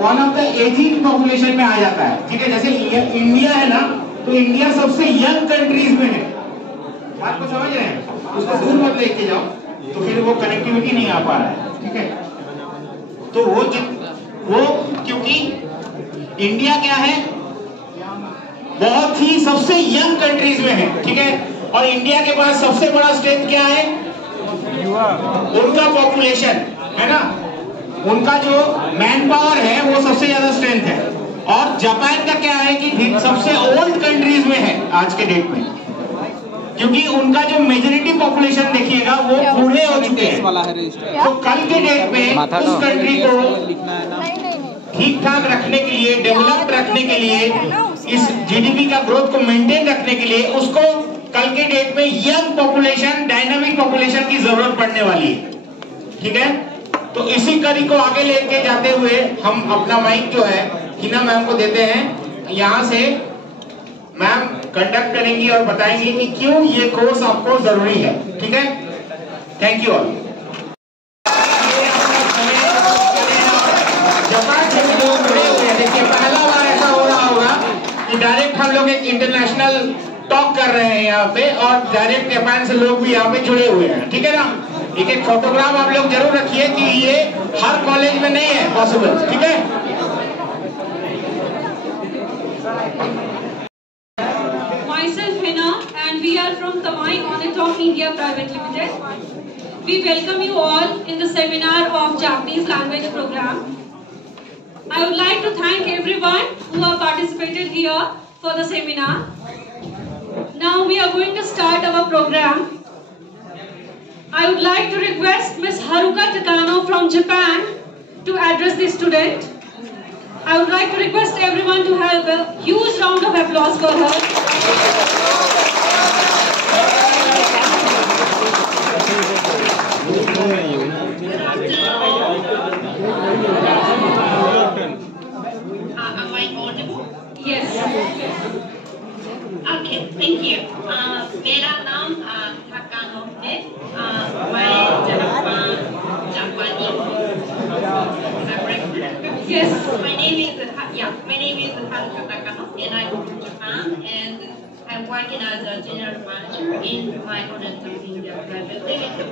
One of the ageing population में आ जाता है, ठीक है। जैसे इंडिया है ना, तो इंडिया सबसे यंग कंट्रीज में है, आपको समझ रहे हैं, उसको दूर मत लेके जाओ, तो फिर वो कनेक्टिविटी नहीं आ पा रहा है, ठीक है। तो वो क्योंकि इंडिया क्या है, बहुत ही सबसे यंग कंट्रीज में है, ठीक है। और इंडिया के पास सबसे बड़ा स्ट्रेंथ क्या है, उनका पॉपुलेशन है ना, उनका जो मैन पावर है वो सबसे ज्यादा स्ट्रेंथ है। और जापान का क्या है कि सबसे ओल्ड कंट्रीज में है आज के डेट में, क्योंकि उनका जो मेजॉरिटी पॉपुलेशन देखिएगा वो बूढ़े हो चुके हैं। तो कल के डेट में उस कंट्री को ठीक ठाक रखने के लिए, डेवलप्ड रखने के लिए, इस जीडीपी का ग्रोथ को मेंटेन रखने के लिए उसको कल के डेट में यंग पॉपुलेशन, डायनामिक पॉपुलेशन की जरूरत पड़ने वाली है, ठीक है। तो इसी कड़ी को आगे लेके जाते हुए हम अपना माइक जो है हिना मैम को देते हैं। यहाँ से मैम कंडक्ट करेंगी और बताएंगी कि क्यों ये कोर्स आपको जरूरी है, ठीक है। Thank you all. जापान से लोग जुड़े हुए हैं, देखिए पहला बार ऐसा हो रहा होगा कि डायरेक्ट हम लोग एक इंटरनेशनल टॉक कर रहे हैं यहाँ पे, और डायरेक्ट जापान से लोग भी यहाँ पे जुड़े हुए हैं, ठीक है ना। एक फोटोग्राफ आप लोग जरूर रखिए कि ये हर कॉलेज में नहीं है पॉसिबल, ठीक है। Myself Hina, and we are from Tamai Onitop India Private Limited. We welcome you all in the seminar of Japanese language program. I would like to thank everyone who have participated here for the seminar. Now we are going to start our program. I would like to request Ms. Haruka Takano from Japan to address the student. I would like to request everyone to have a huge round of applause for her. Am I audible? Yes. Okay, thank you. मेरा नाम Takano है। मैं Japanese. Is that correct? Yes. My name is Haruka Takano, and I'm from Japan, and I'm working as a general manager in my Onitop India Private Limited.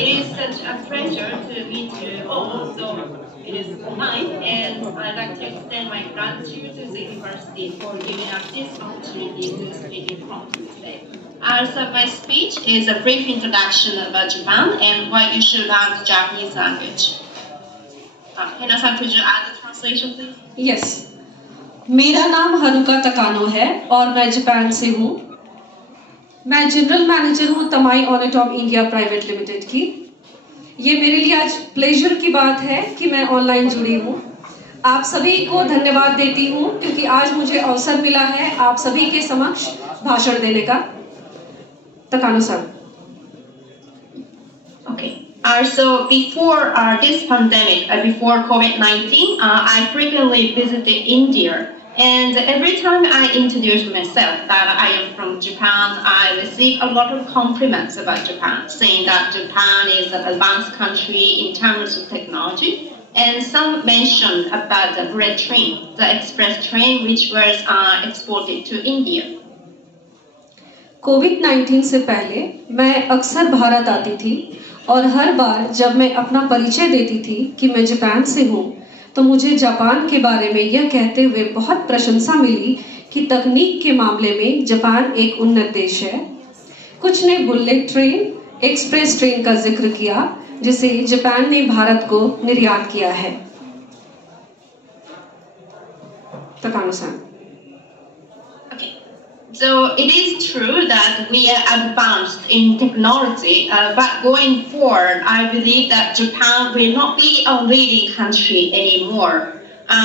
It is such a pleasure to meet you all. So it is mine, and I'd like to extend my gratitude to the university for giving us this opportunity to speak in front today. So my speech is a brief introduction about Japan and why you should learn the Japanese language. Hina-san, could you add the translation, please? Yes. मेरा नाम हरुका तकानो है और मैं Japan से हूँ। मैं general manager हूँ तमाई ओनिटॉप इंडिया प्राइवेट लिमिटेड की। ये मेरे लिए आज प्लेजर की बात है कि मैं ऑनलाइन जुड़ी हूँ। आप सभी को धन्यवाद देती हूँ क्योंकि आज मुझे अवसर मिला है आप सभी के समक्ष भाषण देने का। तकानो sir. Okay. So before this pandemic, before COVID-19, I frequently visited India. And every time I introduce myself that I am from Japan, I receive a lot of compliments about Japan, saying that Japan is an advanced country in terms of technology. And some mentioned about the bullet train, the express train, which was exported to India. कोविड-19 से पहले मैं अक्सर भारत आती थी और हर बार जब मैं अपना परिचय देती थी कि मैं जापान से हूँ तो मुझे जापान के बारे में यह कहते हुए बहुत प्रशंसा मिली कि तकनीक के मामले में जापान एक उन्नत देश है। कुछ ने बुलेट ट्रेन, एक्सप्रेस ट्रेन का जिक्र किया जिसे जापान ने भारत को निर्यात किया है। तकानो-san। So it is true that we are advanced in technology, but going forward, I believe that Japan will not be a leading country anymore.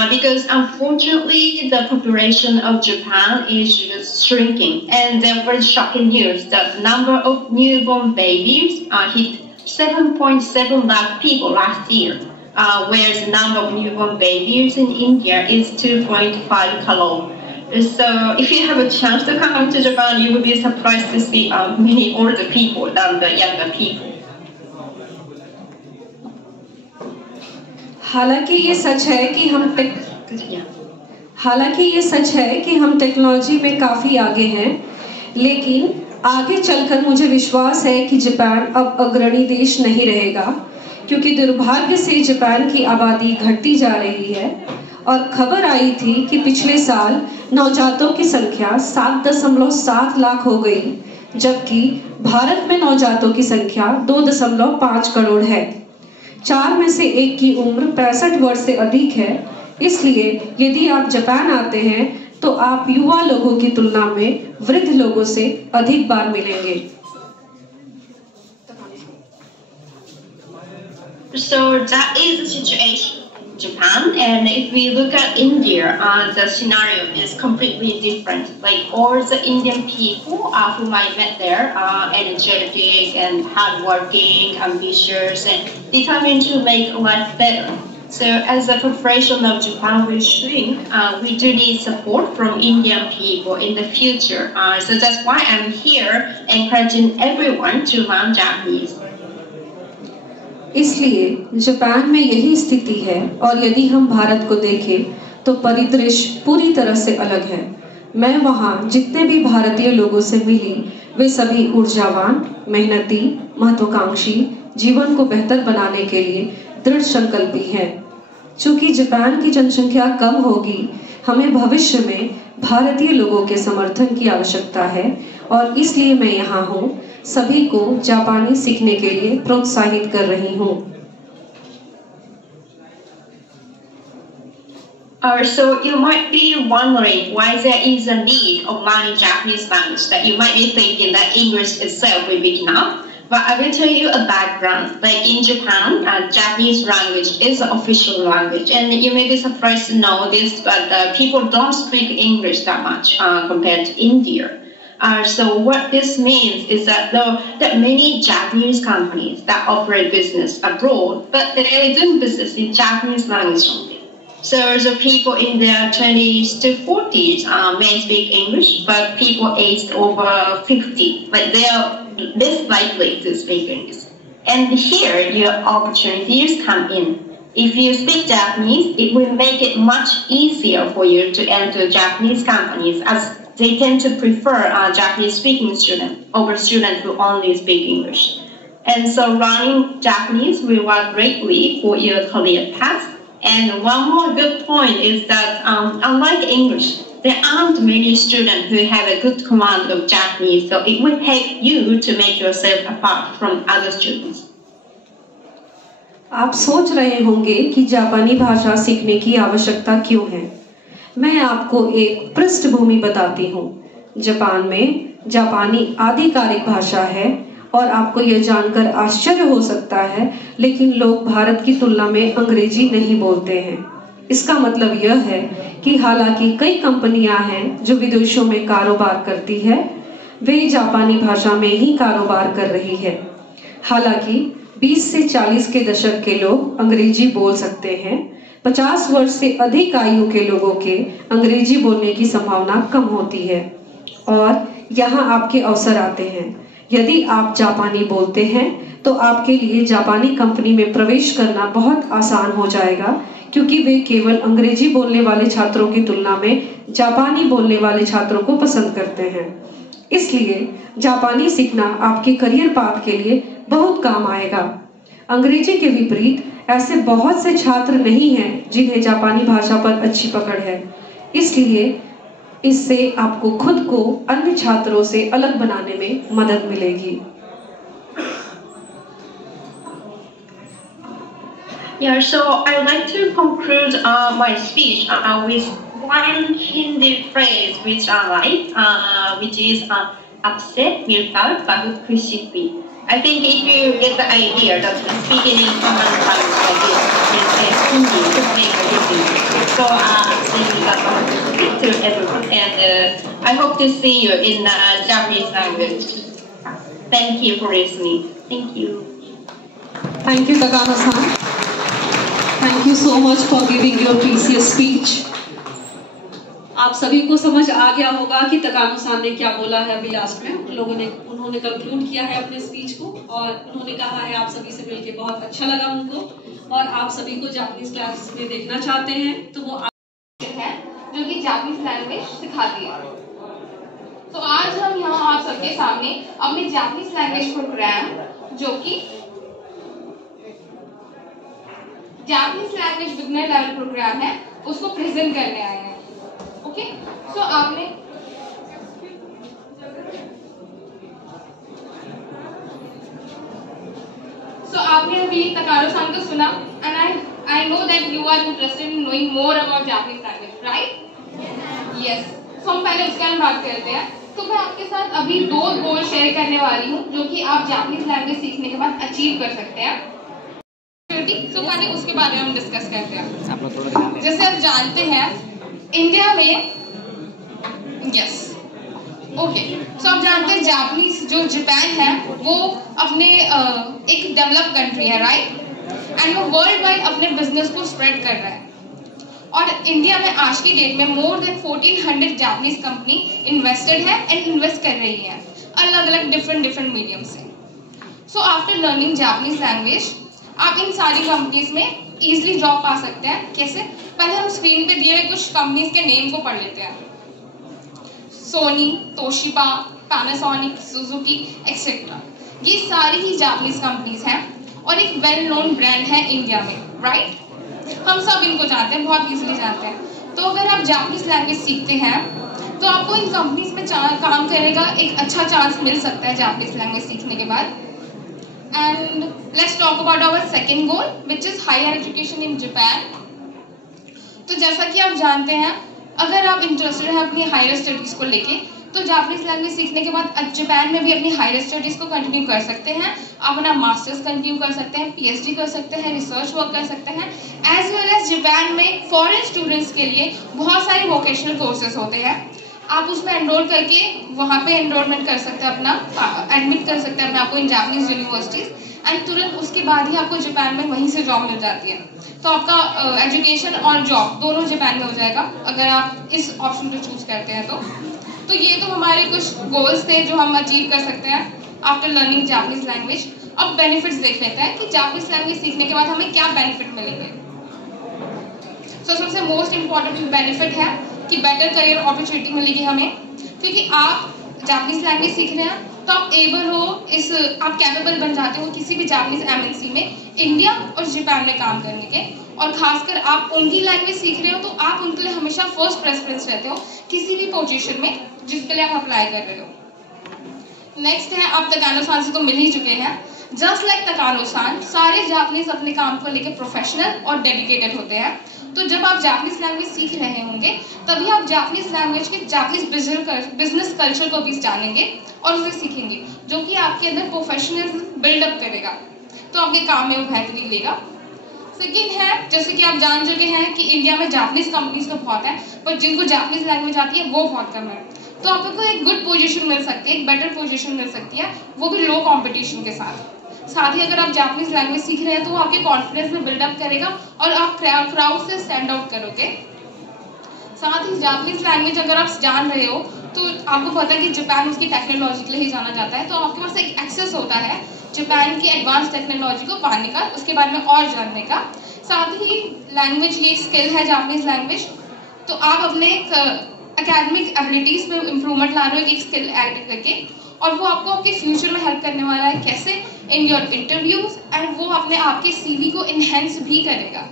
Because unfortunately, the population of Japan is shrinking, and there was shocking news that the number of newborn babies hit 7.7 lakh people last year, whereas the number of newborn babies in India is 2.5 crore. So if you have a chance to come to Japan, you will be surprised to see many older people than the younger people. हालांकि ये सच है कि हम technology में काफ़ी आगे हैं, लेकिन आगे चलकर मुझे विश्वास है कि जापान अब अग्रणी देश नहीं रहेगा, क्योंकि दुर्भाग्य से जापान की आबादी घटती जा रही है और खबर आई थी कि पिछले साल नवजातों की संख्या 7.7 लाख हो गई, जबकि भारत में नवजातों की संख्या 2.5 करोड़ है। 4 में से 1 की उम्र 65 वर्ष से अधिक है। इसलिए यदि आप जापान आते हैं तो आप युवा लोगों की तुलना में वृद्ध लोगों से अधिक बार मिलेंगे। So that is the situation in Japan, and if we look at India, the scenario is completely different. Like all the Indian people whom I met there are energetic and hardworking, ambitious, and determined to make life better. So as the population of Japan will shrink, we do need support from Indian people in the future. So that's why I'm here encouraging everyone to learn Japanese. इसलिए Japan में यही स्थिति है, और यदि हम भारत को देखें तो परिदृश्य पूरी तरह से अलग है। मैं वहाँ जितने भी भारतीय लोगों से मिली, वे सभी ऊर्जावान, मेहनती, महत्वाकांक्षी, जीवन को बेहतर बनाने के लिए दृढ़ संकल्पी हैं। चूंकि जापान की जनसंख्या कम होगी, हमें भविष्य में भारतीय लोगों के समर्थन की आवश्यकता है, और इसलिए मैं यहाँ हूँ, सभी को जापानी सीखने के लिए प्रोत्साहित कर रही हूँ। So you might be wondering why there is a need of learning Japanese language. That you might be thinking that English itself will be enough. But I will tell you a background. Like in Japan, Japanese language is the official language, and you may be surprised to know this, but people don't speak English that much compared to India. So what this means is that there are many Japanese companies that operate business abroad, but they're doing business in Japanese language only. So the people in their 20s to 40s may speak English, but people aged over 50, like they are less likely to speak English. And here your opportunities come in. If you speak Japanese, it will make it much easier for you to enter Japanese companies, as they tend to prefer Japanese-speaking students over students who only speak English. And so learning Japanese will work greatly for your career path. And one more good point is that unlike English, there aren't many students who have a good command of Japanese, so it will help you to make yourself apart from other students. आप सोच रहे होंगे कि जापानी भाषा सीखने की आवश्यकता क्यों है। मैं आपको एक पृष्ठभूमि बताती हूँ। जापान में जापानी आधिकारिक भाषा है, और आपको यह जानकर आश्चर्य हो सकता है, लेकिन लोग भारत की तुलना में अंग्रेजी नहीं बोलते हैं। इसका मतलब यह है कि हालांकि कई कंपनियां हैं जो विदेशों में कारोबार करती है, वे जापानी भाषा में ही कारोबार कर रही है। हालांकि 20 से 40 के दशक के लोग अंग्रेजी बोल सकते हैं, 50 वर्ष से अधिक आयु के लोगों के अंग्रेजी बोलने की संभावना कम होती है। और यहाँ आपके अवसर आते हैं। यदि आप जापानी बोलते हैं तो आपके लिए जापानी कंपनी में प्रवेश करना बहुत आसान हो जाएगा, क्योंकि वे केवल अंग्रेजी बोलने वाले छात्रों की तुलना में जापानी बोलने वाले छात्रों को पसंद करते हैं। इसलिए जापानी सीखना आपके करियर पाथ के लिए बहुत काम आएगा। अंग्रेजी के विपरीत ऐसे बहुत से छात्र नहीं हैं जिन्हें जापानी भाषा पर अच्छी पकड़ है। इसलिए इससे आपको खुद को अन्य छात्रों से अलग बनाने में मदद मिलेगी। Yeah, so I'd like to conclude my speech with one Hindi phrase which I like, which is "Upset milkar bahut khushi thi." I think if you get the idea that speaking in common language like this in Hindi could make a difference. So I'm saying that to everyone, and I hope to see you in Japanese language. Thank you for listening. Thank you. Thank you, Takano-san. Thank you so much for giving your precious speech. आप सभी को समझ आ गया होगा कि तकानो-सान ने क्या बोला है अभी लास्ट में। उन्होंने कंक्लूड किया है अपने स्पीच को और उन्होंने कहा है आप सभी से मिलके बहुत अच्छा लगा उनको और आप सभी को जापानीज क्लास में देखना चाहते हैं तो वो है जो कि जापानीज लैंग्वेज सिखाती है। तो आज हम यहाँ आप सबके सामने अपने जापानीज लैंग्वेज प्रोग्राम जो कि Japanese language beginner level programme है उसको प्रेजेंट करने आए हैं। ओके, सो आपने अभी तकानो-सान को सुना and I know that you are interested in knowing more about Japanese language, right? Yes. So हम पहले उसके बारे में बात करते हैं। तो मैं आपके साथ अभी 2 गोल शेयर करने वाली हूँ जो कि आप जापानीज लैंग्वेज सीखने के बाद अचीव कर सकते हैं। तो पहले उसके बारे में हम डिस्कस करते हैं। जैसे आप जानते हैं इंडिया में सो आप जानते हैं जापानीज जो जापान है वो अपने एक डेवलप कंट्री है, राइट? एंड वो वर्ल्ड वाइड अपने बिजनेस को स्प्रेड कर रहा है और इंडिया में आज की डेट में more than 1400 Japanese company invested है एंड इन्वेस्ट कर रही है अलग अलग डिफरेंट मीडियम से। So after learning Japanese language आप इन सारी कंपनीज में इजीली जॉब पा सकते हैं। कैसे? पहले हम स्क्रीन पे दिए हुए कुछ कंपनीज के नेम को पढ़ लेते हैं। Sony, Toshiba, Panasonic, Suzuki etcetera, ये सारी ही जापानीज कंपनीज हैं और एक वेल नोन ब्रांड है इंडिया में, राइट? हम सब इनको जानते हैं, बहुत इजीली जानते हैं। तो अगर आप जापानीज लैंग्वेज सीखते हैं तो आपको इन कंपनीज में काम करने का एक अच्छा चांस मिल सकता है जापानीज लैंग्वेज सीखने के बाद। And let's talk about our second goal which is higher education in Japan. तो जैसा कि आप जानते हैं अगर आप इंटरेस्टेड हैं अपनी हायर स्टडीज को लेके तो जापानीज लैंग्वेज सीखने के बाद जापान में भी अपनी हायर स्टडीज को कंटिन्यू कर सकते हैं। आप अपना मास्टर्स कंटिन्यू कर सकते हैं, पीएचडी कर सकते हैं, रिसर्च वर्क कर सकते हैं। एज वेल एज जापान में फॉरेन स्टूडेंट्स के लिए बहुत सारे वोकेशनल कोर्सेज होते हैं। आप उसमें एनरोल करके वहाँ पे एनरोलमेंट कर सकते हैं, अपना एडमिट कर सकते हैं अपने आपको इन जापानीज यूनिवर्सिटीज एंड तुरंत उसके बाद ही आपको जापान में वहीं से जॉब मिल जाती है। तो आपका एजुकेशन और जॉब दोनों जापान में हो जाएगा अगर आप इस ऑप्शन को चूज करते हैं तो ये तो हमारे कुछ गोल्स थे जो हम अचीव कर सकते हैं आफ्टर लर्निंग जापानीज लैंग्वेज। अब बेनिफिट्स देख लेते हैं कि जापानीज लैंग्वेज सीखने के बाद हमें क्या बेनिफिट मिलेंगे। सबसे मोस्ट इम्पॉर्टेंट बेनिफिट है कि बेटर करियर अपॉर्चुनिटी मिलेगी हमें, क्योंकि आप जापानीज लैंग्वेज सीख रहे हैं तो आप आप कैपेबल बन जाते हो किसी भी जापानीज एमएनसी में इंडिया और जापान में काम करने के। और खासकर आप उनकी लैंग्वेज सीख रहे हो तो आप उनके लिए हमेशा फर्स्ट प्रेफरेंस रहते हो किसी भी पोजीशन में जिसके लिए आप अप्लाई कर रहे हो। नेक्स्ट है, आप तकानो-सान से तो मिल ही चुके हैं। जस्ट लाइक तकानो-सान, सारे जापानीज अपने काम को लेकर प्रोफेशनल और डेडिकेटेड होते हैं। तो जब आप जापानीज लैंग्वेज सीख रहे होंगे तभी आप जापानीज लैंग्वेज के जापानीज बिजनेस कल्चर को भी जानेंगे और उसे सीखेंगे, जो कि आपके अंदर प्रोफेशनलिज्म बिल्डअप करेगा, तो आपके काम में वो बेहतरी लेगा। सेकेंड है, जैसे कि आप जान चुके हैं कि इंडिया में जापानीज कंपनीज तो बहुत है पर जिनको जापानीज लैंग्वेज आती है वो बहुत कम है। तो आपको एक गुड पोजीशन मिल सकती है, एक बेटर पोजीशन मिल सकती है, वो भी लो कंपटीशन के साथ। साथ ही अगर आप जापानीज लैंग्वेज सीख रहे हैं तो वो आपके कॉन्फिडेंस में बिल्डअप करेगा और आप क्राउड से स्टैंड आउट करोगे। साथ ही जापानीज लैंग्वेज अगर आप जान रहे हो तो आपको पता है कि जापान उसकी टेक्नोलॉजी के लिए ही जाना जाता है, तो आपके पास एक एक्सेस होता है जापान की एडवांस टेक्नोलॉजी को पाने का, उसके बारे में और जानने का। साथ ही लैंग्वेज ये स्किल है जापानीज लैंग्वेज, तो आप अपने एकेडमिक एबिलिटीज में इम्प्रूवमेंट ला रहे हो एक स्किल ऐड करके, और वो आपको आपके फ्यूचर में हेल्प करने वाला है। कैसे? इन योर इंटरव्यूज, एंड वो अपने आपके सीवी को इनहेंस भी करेगा।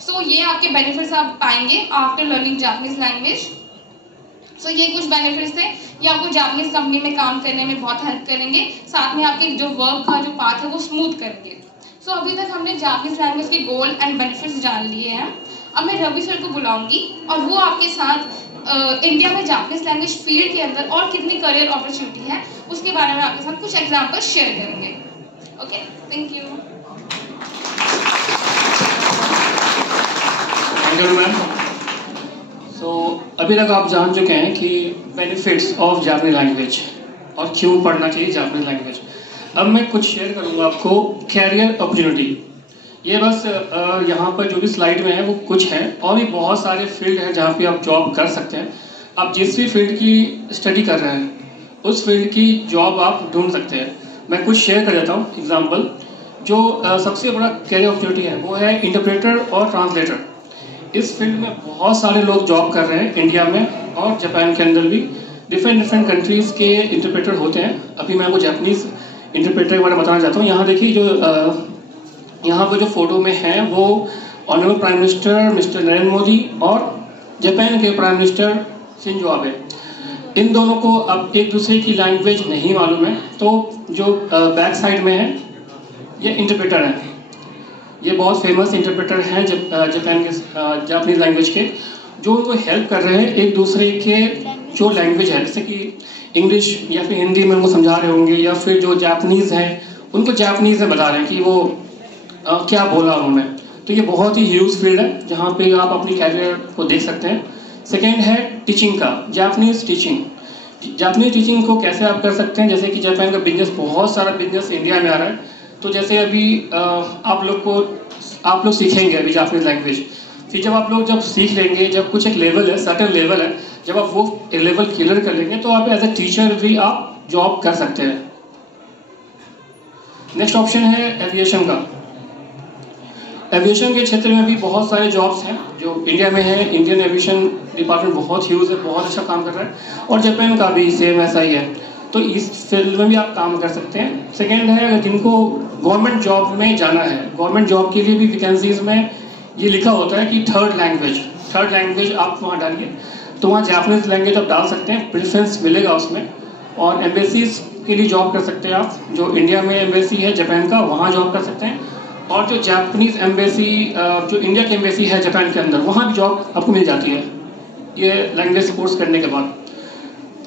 सो ये आपके बेनिफिट्स आप पाएंगे आफ्टर लर्निंग जापानीज लैंग्वेज। सो ये कुछ बेनिफिट्स थे, ये आपको जापानीज कंपनी में काम करने में बहुत हेल्प करेंगे, साथ में आपके जो वर्क का जो पाथ है वो स्मूथ करेंगे। सो अभी तक हमने जापानीज लैंग्वेज के गोल एंड बेनिफिट्स जान लिए हैं। अब मैं रवि सर को बुलाऊंगी और वो आपके साथ इंडिया में जापानीज लैंग्वेज फील्ड के अंदर और कितनी करियर अपॉर्चुनिटी है उसके बारे में आपके साथ कुछ एग्जाम्पल शेयर करेंगे। Okay, thank you. Thank you ma'am. So अभी तक आप जान चुके हैं कि बेनिफिट्स ऑफ जापानीज लैंग्वेज और क्यों पढ़ना चाहिए जापानीज लैंग्वेज। अब मैं कुछ शेयर करूंगा आपको कैरियर अपॉर्चुनिटी ये बस यहाँ पर जो भी स्लाइड में है वो कुछ है, और भी बहुत सारे फील्ड हैं जहाँ पे आप जॉब कर सकते हैं। आप जिस भी फील्ड की स्टडी कर रहे हैं उस फील्ड की जॉब आप ढूंढ सकते हैं। मैं कुछ शेयर कर देता हूँ एग्जाम्पल। जो सबसे बड़ा कैरियर अपॉर्चुनिटी है वो है इंटरप्रेटर और ट्रांसलेटर। इस फील्ड में बहुत सारे लोग जॉब कर रहे हैं इंडिया में और जापान के अंदर भी। डिफरेंट कंट्रीज़ के इंटरप्रेटर होते हैं। अभी मैं आपको जापानीज़ इंटरप्रेटर के बारे में बताना चाहता हूँ। यहाँ देखिए, जो यहाँ पर जो फोटो में है वो honourable prime minister mister Narendra Modi और जापान के प्राइम मिनिस्टर शिंजो आबे। इन दोनों को अब एक दूसरे की लैंग्वेज नहीं मालूम है, तो जो बैक साइड में है ये इंटरप्रेटर हैं। ये बहुत फेमस इंटरप्रेटर हैं जापान के जापानीज लैंग्वेज के, जो उनको हेल्प कर रहे हैं एक दूसरे के जो लैंग्वेज है, जैसे कि इंग्लिश या फिर हिंदी में उनको समझा रहे होंगे, या फिर जो जापानीज़ हैं उनको जापानीज़ में बता रहे हैं कि वो क्या बोला उन्होंने। तो ये बहुत ही ह्यूज फील्ड है जहाँ पे आप अपनी कैरियर को देख सकते हैं। सेकेंड है टीचिंग का, जापानीज़ टीचिंग। जापानीज़ टीचिंग को कैसे आप कर सकते हैं, जैसे कि जापान का बिजनेस, बहुत सारा बिजनेस इंडिया में आ रहा है। तो जैसे अभी आप लोग सीखेंगे अभी जापानीज़ लैंग्वेज, फिर जब आप लोग सीख लेंगे, जब कुछ एक लेवल है, सर्टेन लेवल है, जब आप वो लेवल क्लियर कर लेंगे तो आप एज ए टीचर भी आप जॉब कर सकते हैं। नेक्स्ट ऑप्शन है एविएशन का। एविएशन के क्षेत्र में भी बहुत सारे जॉब्स हैं जो इंडिया में है। इंडियन एविएशन डिपार्टमेंट बहुत ह्यूज है, बहुत अच्छा काम कर रहा है, और जापान का भी सेम ऐसा ही है। तो इस फील्ड में भी आप काम कर सकते हैं। सेकेंड है, जिनको गवर्नमेंट जॉब में जाना है, गवर्नमेंट जॉब के लिए भी वैकेंसीज में ये लिखा होता है कि थर्ड लैंग्वेज आप वहाँ डालिए, तो वहाँ जापानीज लैंग्वेज आप डाल सकते हैं, प्रेफरेंस मिलेगा उसमें। और एम्बेसीज के लिए जॉब कर सकते हैं आप, जो इंडिया में एम्बेसी है जापान का, वहाँ जॉब कर सकते हैं। और जो जापानीज एम्बेसी, जो इंडिया की एम्बेसी है जापान के अंदर, वहाँ भी जॉब आपको मिल जाती है ये लैंग्वेज कोर्स करने के बाद।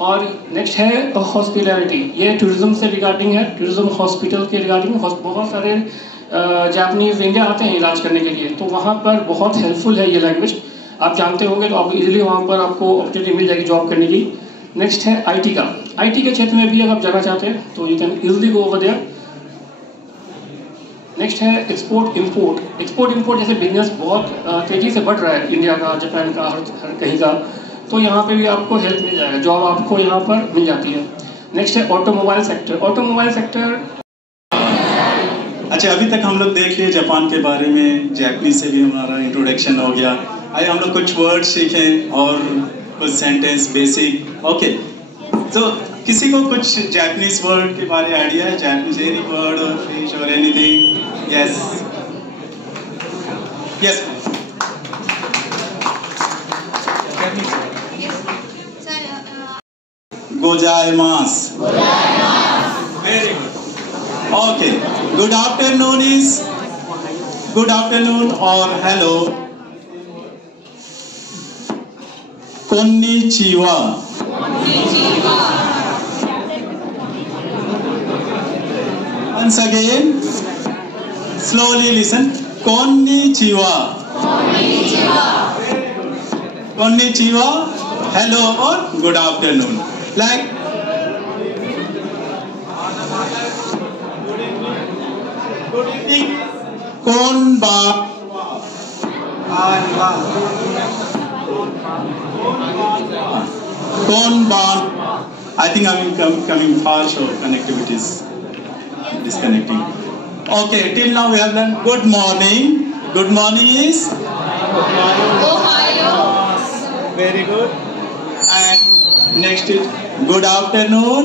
और नेक्स्ट है हॉस्पिटैलिटी। ये टूरिज्म से रिगार्डिंग है, टूरिज्म हॉस्पिटल के रिगार्डिंग। बहुत सारे जापानीज इंडिया आते हैं इलाज करने के लिए, तो वहाँ पर बहुत हेल्पफुल है ये लैंग्वेज। आप जानते होंगे तो आप इजीली वहाँ पर आपको अपॉर्चुनिटी मिल जाएगी जॉब करने की। नेक्स्ट है आईटी का। आईटी के क्षेत्र में भी अगर आप जाना चाहते हैं तो you can easily go over there. Next है एक्सपोर्ट इंपोर्ट जैसे बिजनेस बहुत तेज़ी से बढ़ रहा है इंडिया का, जापान का, हर कहीं का, तो यहाँ पे भी आपको हेल्प मिल जाएगा, जॉब आपको यहाँ पर मिल जाती है। नेक्स्ट है ऑटोमोबाइल सेक्टर। अच्छा, अभी तक हम लोग देख लिए जापान के बारे में, जापानीज से भी हमारा इंट्रोडक्शन हो गया। आइए हम लोग कुछ वर्ड सीखें और कुछ सेंटेंस बेसिक। ओके, तो किसी को कुछ जापानीज वर्ड के बारे में आइडिया है? Japanese any word or fish or anything? Yes गोजाइमासु। Very good. Okay, good afternoon is good afternoon or hello कोन्निचिवा। Once again, slowly listen. Konnichiwa. Konnichiwa. Hello or good afternoon. Like good evening. Konbanwa. Konbanwa. I think I'm coming far, so connectivity is disconnecting. Okay, till now we have learned good morning. Good morning is Ohio. Very good. And next is good afternoon.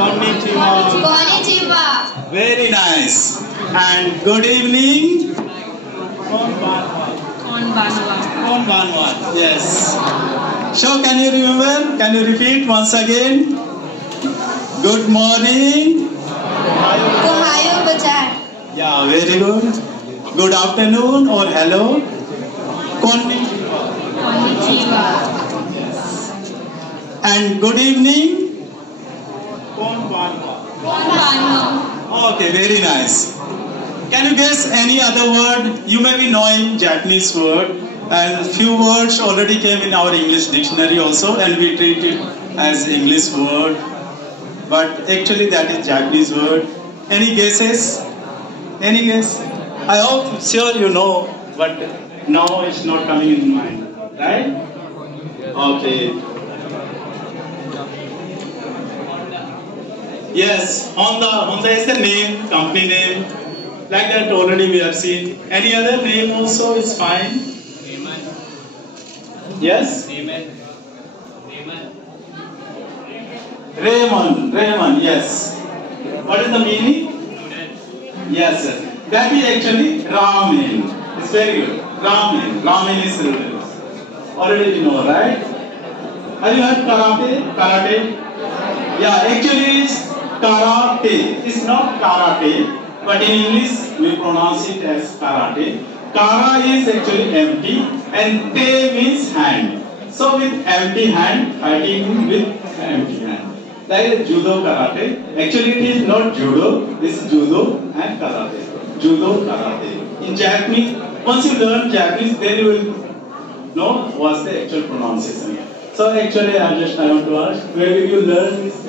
Konnichiwa. Very nice. And good evening. Konbanwa. Yes. So can you remember? Can you repeat once again? Good morning. Ohio Bazaar. Yeah, very good. Good afternoon or hello. Konnichiwa. And good evening. Konbanwa. Okay, very nice. Can you guess any other word? You may be knowing Japanese word, and few words already came in our English dictionary also, and we treat it as English word, but actually that is Japanese word. Any guesses? Any guess? I hope, sure you know, but now it's not coming in mind, right? Okay. Yes, Honda is the name, company name. Like that already we have seen. Any other name also is fine. Yes? Raymond, yes. What is the meaning? Yes, sir. That is actually ramen. It's very good. Ramen is noodles. Already you know, right? Have you heard karate? Yeah, actually it's karate. It's not karate, but in English we pronounce it as karate. Kara is actually empty and te means hand. So with empty hand, fighting with empty hand. Like judo karate. Actually it is not judo, this is judo and karate. Judo karate. In Japanese, once you learn Japanese, then you will know what's the actual pronunciation. So actually I want to ask, where did you learn this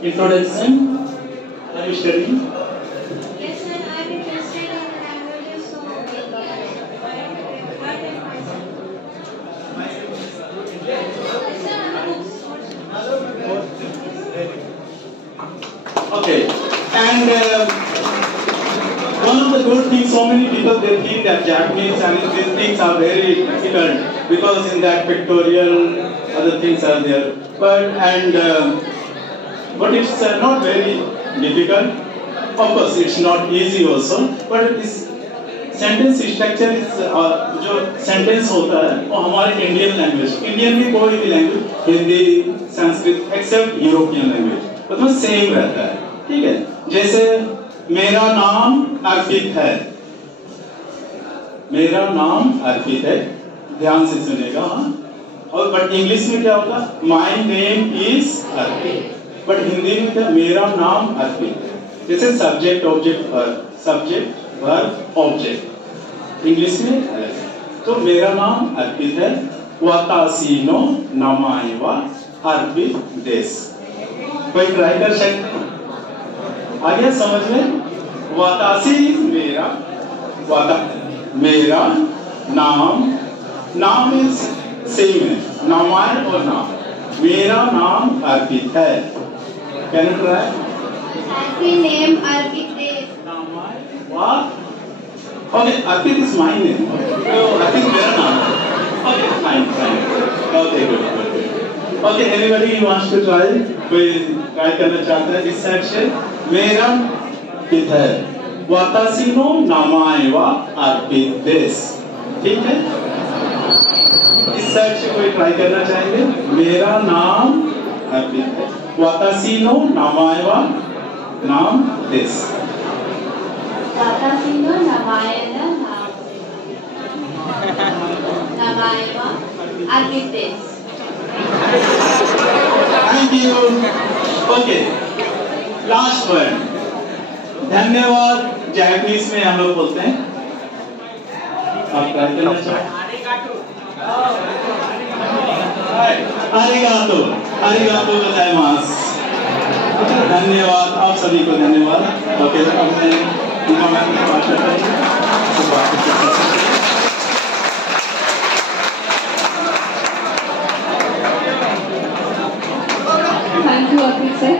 introduction? Are you studying? Yes, sir. I'm interested in languages, so Okay, and one of the good things, so many people they think that Japanese and these things are very difficult because in that pictorial other things are there. But it's not very difficult. Of course, it's not easy also. But this sentence structure is जो sentence होता है वो हमारे Indian language, Indian में कोई भी language, Hindi, Sanskrit, except European language, तो same रहता है, ठीक है? जैसे मेरा नाम अर्पित है, मेरा नाम अर्पित है, ध्यान से सुनेगा, हाँ? और बट इंग्लिश में क्या होता? My name is Arpit, but Hindi में क्या? मेरा नाम अर्पित, जैसे subject, object, verb, subject, verb, object, English में अलग, तो मेरा नाम अर्पित है, वातासी नो नमाई वा अर्पित देश, कोई ट्राई कर सकते? आ गया समझ में? वातासी मेरा नाम इज सेम है, नामाय और नाम, मेरा नाम अर्पित है, can you try? Happy name Arpit Dev. नामाय वा, okay, Arpit is my name, तो अर्पित मेरा नाम है, okay, fine, okay, good, okay, anybody wants to try? कोई ट्राई करना चाहता है इस साइड से? मेरा अर्पित है, वातासी नो नामाय वा अर्पित देश, ठीक है? इस साइड से कोई ट्राई करना चाहेंगे? मेरा नाम अर्पित है, वातासी नो नामाय वा नाम देश, वातासी नो नामाय वा अर्पित देश. Thank you. Okay. Last word. धन्यवाद जापानीज में हम लोग बोलते हैं. आप ट्राई करना चाहें? आरिगातो गोजाइमासु. धन्यवाद, आप सभी को धन्यवाद. ओके, अब मैं इमाम की बात करता हूँ. Thank you Arpit sir.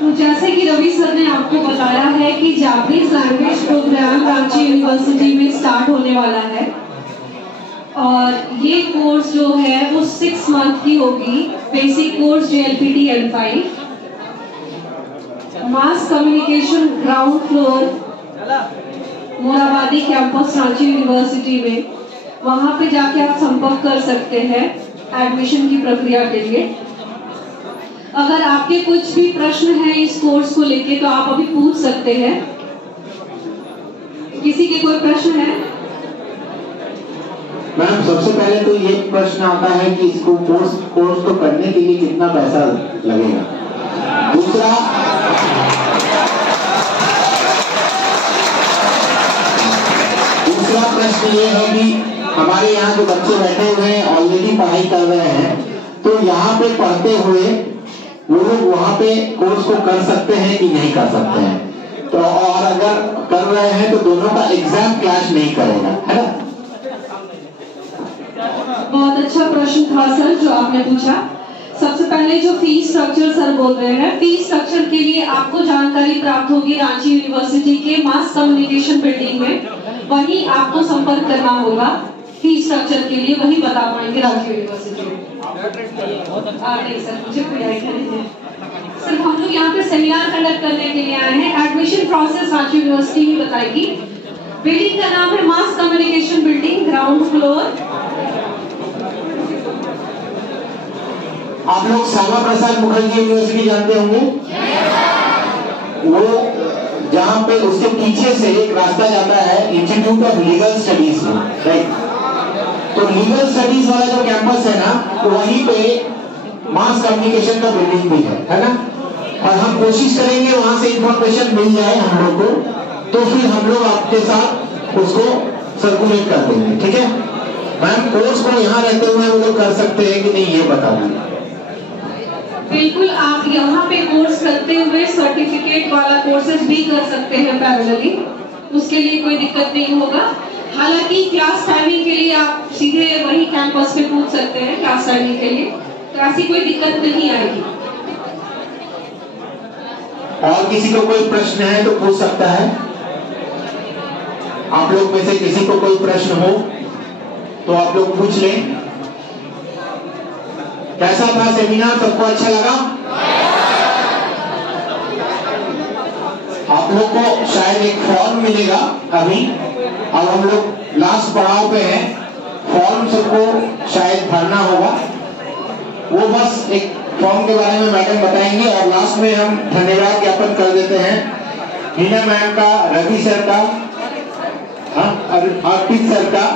तो जैसे कि रवि सर ने आपको बताया है कि Japanese language program Ranchi university में स्टार्ट होने वाला है और ये कोर्स जो है वो 6 मंथ की होगी. Basic course JLPT L5, mass communication ground floor Morabadi campus Ranchi university में, वहां पे जाके आप संपर्क कर सकते हैं एडमिशन की प्रक्रिया के लिए. अगर आपके कुछ भी प्रश्न हैं इस कोर्स को लेके तो आप अभी पूछ सकते हैं. किसी के कोई प्रश्न है? मैम, सबसे पहले तो ये प्रश्न आता है कि इसको कोर्स को करने के लिए कितना पैसा लगेगा. दूसरा प्रश्न ये है कि हमारे यहाँ जो बच्चे बैठे हुए हैं ऑलरेडी पढ़ाई कर रहे हैं, तो यहाँ पे पढ़ते हुए वो लोग वहाँ पे कोर्स को कर सकते हैं कि नहीं कर सकते हैं? तो और अगर कर रहे हैं तो दोनों का एग्जाम क्लैश नहीं करेगा, है ना? बहुत अच्छा प्रश्न था सर जो आपने पूछा। सबसे पहले जो फीस स्ट्रक्चर सर बोल रहे हैं, फीस स्ट्रक्चर के लिए आपको जानकारी प्राप्त होगी रांची यूनिवर्सिटी के मास कम्युनिकेशन बिल्डिंग में, वहीं आपको संपर्क करना होगा। फीस स्ट्रक्चर के लिए वही बता पाएंगे रांची यूनिवर्सिटी में। नहीं सर, मुझे कोई आइडिया नहीं है। सिर्फ हम लोग यहाँ पे सेमिनार कंडक्ट करने के लिए आए हैं। एडमिशन प्रोसेस रांची यूनिवर्सिटी ही बताएगी। बिल्डिंग का नाम है mass communication building, ground floor. आप लोग श्यामा प्रसाद मुखर्जी यूनिवर्सिटी जानते होंगे? वो जहाँ पे उसके पीछे से एक रास्ता जाता है इंस्टीट्यूट ऑफ लीगल स्टडीज में, राइट? तो लीगल स्टडीज वाला जो कैंपस है ना, तो वहीं पे मास कम्युनिकेशन का बिल्डिंग भी है ना? और हम कोशिश करेंगे वहां से इंफॉर्मेशन मिल जाए हम लोग को, तो फिर हम लोग आपके साथ उसको सर्कुलेट कर देंगे, ठीक है? मैम कोर्स को यहाँ रहते हुए वो लोग कर सकते हैं कि नहीं, ये बता दीजिए। बिल्कुल, आप यहाँ पे कोर्स करते हुए सर्टिफिकेट वाला कोर्सेज भी कर सकते हैं पैरेलली, उसके लिए कोई दिक्कत नहीं होगा। हालांकि क्लास टाइमिंग के लिए आप सीधे वही कैंपस पे पूछ सकते हैं क्लास टाइमिंग के लिए, तो ऐसी कोई दिक्कत नहीं आएगी। और किसी को कोई प्रश्न है तो पूछ सकता है। आप लोग में से किसी को कोई प्रश्न हो तो आप लोग पूछ लें। कैसा था सेमिनार? सबको अच्छा लगा? आप लोग को शायद एक फॉर्म मिलेगा अभी, अब हम लोग लास्ट पड़ाव पे हैं। फॉर्म सबको शायद भरना होगा, वो बस एक फॉर्म के बारे में मैडम बताएंगे। और लास्ट में हम धन्यवाद ज्ञापन कर देते हैं हीना मैम का, रवि सर का, अर्पित सर का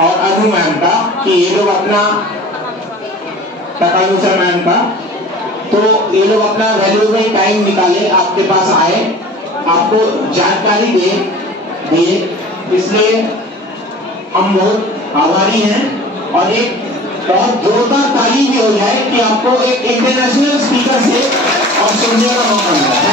और अनु मैम का, कि ये लोग अपना टकानुसा मैम का, तो ये लोग अपना वैल्यूएबल टाइम निकाले, आपके पास आए, आपको जानकारी दे, इसलिए हम बहुत आभारी हैं। और एक बहुत जोरदार ताली भी हो जाए कि आपको एक इंटरनेशनल स्पीकर से और सुनने का मौका मिला।